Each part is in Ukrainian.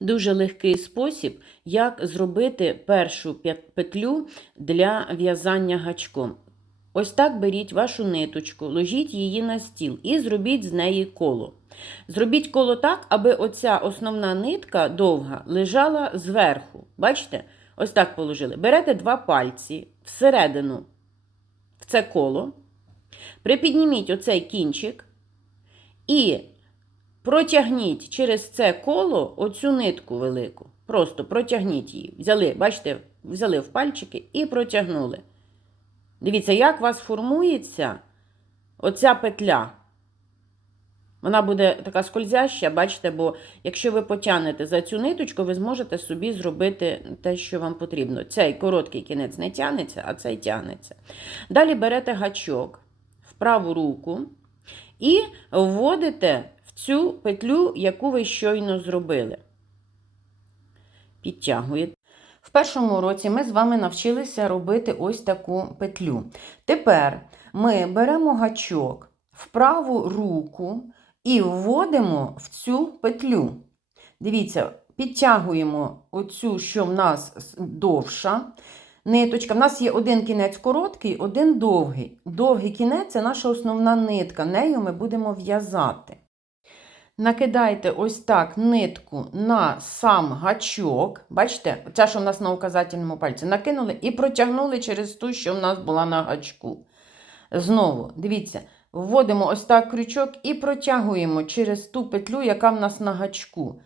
Дуже легкий спосіб, як зробити першу петлю для в'язання гачком. Ось так беріть вашу ниточку, ложіть її на стіл і зробіть з неї коло. Зробіть коло так, аби оця основна нитка довга лежала зверху. Бачите? Ось так положили. Берете два пальці всередину в це коло, припідніміть оцей кінчик і протягніть через це коло оцю нитку велику. Просто протягніть її. Взяли, бачите, взяли в пальчики і протягнули. Дивіться, як у вас формується оця петля. Вона буде така скользяща, бачите, бо якщо ви потягнете за цю ниточку, ви зможете собі зробити те, що вам потрібно. Цей короткий кінець не тягнеться, а цей тягнеться. Далі берете гачок в праву руку і вводите цю петлю, яку ви щойно зробили. Підтягуєте. В першому уроці ми з вами навчилися робити ось таку петлю. Тепер ми беремо гачок в праву руку і вводимо в цю петлю. Дивіться, підтягуємо оцю, що в нас довша ниточка. В нас є один кінець короткий, один довгий. Довгий кінець це наша основна нитка. Нею ми будемо в'язати. Накидайте ось так нитку на сам гачок. Бачите, ця, що в нас на указательному пальці, накинули і протягнули через ту, що в нас була на гачку. Знову, дивіться, вводимо ось так крючок і протягуємо через ту петлю, яка в нас на гачку.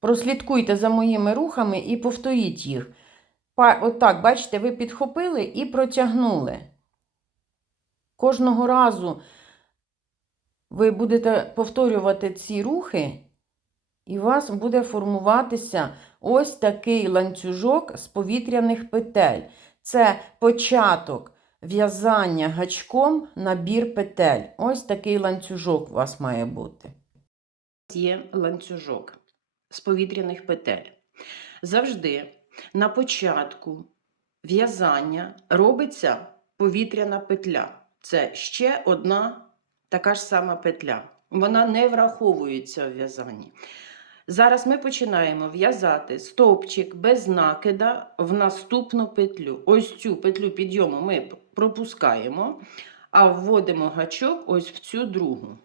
Прослідкуйте за моїми рухами і повторіть їх. Отак, бачите, ви підхопили і протягнули. Кожного разу ви будете повторювати ці рухи, і у вас буде формуватися ось такий ланцюжок з повітряних петель. Це початок в'язання гачком набір петель. Ось такий ланцюжок у вас має бути. Є ланцюжок з повітряних петель. Завжди на початку в'язання робиться повітряна петля. Це ще одна така ж сама петля. Вона не враховується в в'язанні. Зараз ми починаємо в'язати стовпчик без накида в наступну петлю. Ось цю петлю підйому ми пропускаємо, а вводимо гачок ось в цю другу.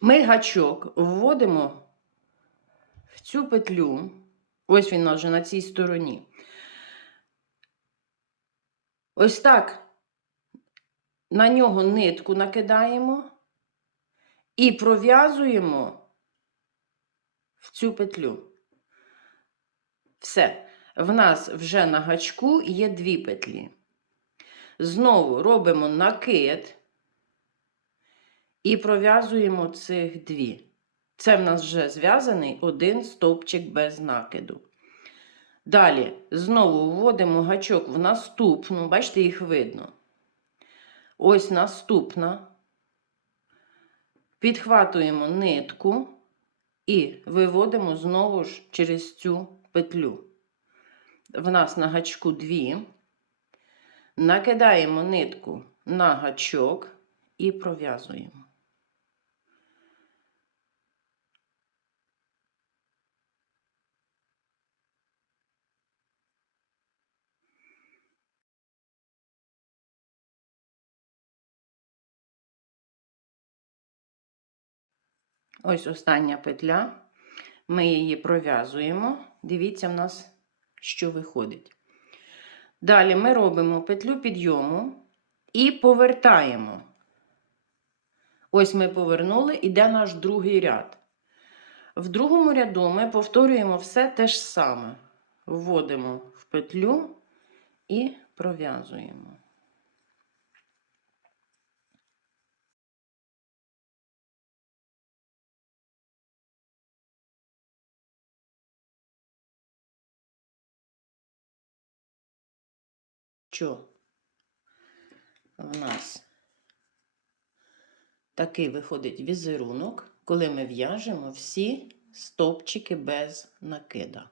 Ми гачок вводимо в цю петлю. Ось він вже на цій стороні. Ось так на нього нитку накидаємо і пров'язуємо в цю петлю. Все. В нас вже на гачку є дві петлі. Знову робимо накид і пров'язуємо цих дві. Це в нас вже зв'язаний один стовпчик без накиду. Далі знову вводимо гачок в наступну, бачите, їх видно. Ось наступна. Підхватуємо нитку і виводимо знову ж через цю петлю. В нас на гачку дві. Накидаємо нитку на гачок і пров'язуємо. Ось остання петля. Ми її пров'язуємо. Дивіться, в нас, що виходить. Далі ми робимо петлю підйому і повертаємо. Ось ми повернули, іде наш другий ряд. В другому ряду ми повторюємо все те ж саме. Вводимо в петлю і пров'язуємо. Що в нас такий виходить візерунок, коли ми в'яжемо всі стовпчики без накида.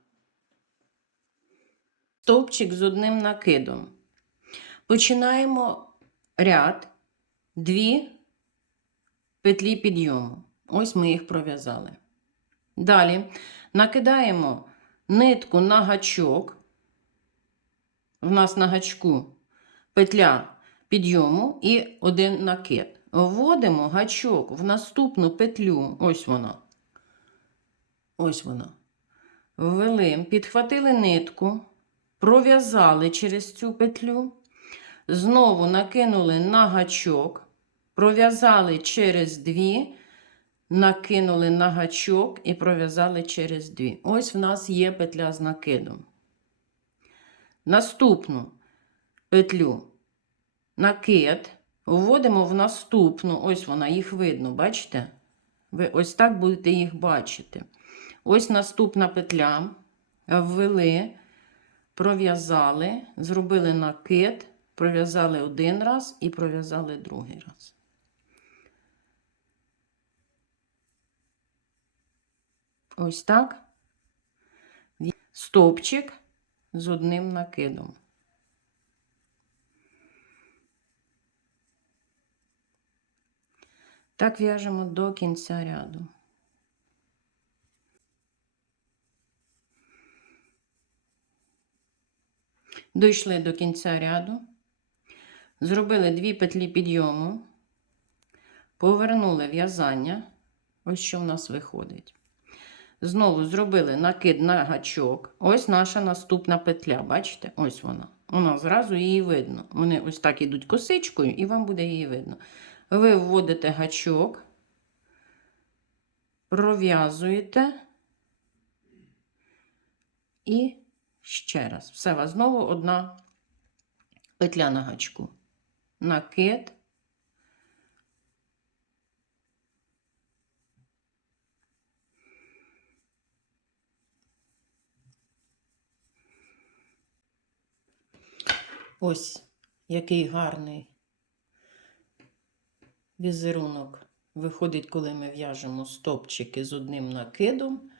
Стовпчик з одним накидом. Починаємо ряд, дві петлі підйому. Ось ми їх пров'язали. Далі накидаємо нитку на гачок. В нас на гачку петля підйому і один накид. Вводимо гачок в наступну петлю. Ось вона. Ось вона. Ввели, підхватили нитку, пров'язали через цю петлю, знову накинули на гачок, пров'язали через дві, накинули на гачок і пров'язали через дві. Ось в нас є петля з накидом. Наступну петлю накид, вводимо в наступну, ось вона, їх видно, бачите? Ви ось так будете їх бачити. Ось наступна петля. Ввели, пров'язали, зробили накид, пров'язали один раз і пров'язали другий раз. Ось так. Стопчик з одним накидом. Так в'яжемо до кінця ряду. Дійшли до кінця ряду, зробили дві петлі підйому, повернули в'язання. Ось що в нас виходить. Знову зробили накид на гачок. Ось наша наступна петля. Бачите? Ось вона. Вона зразу її видно. Вони ось так ідуть косичкою, і вам буде її видно. Ви вводите гачок, пров'язуєте і ще раз. Все, вас знову одна петля на гачку. Накид. Ось який гарний візерунок виходить, коли ми в'яжемо стопчики з одним накидом.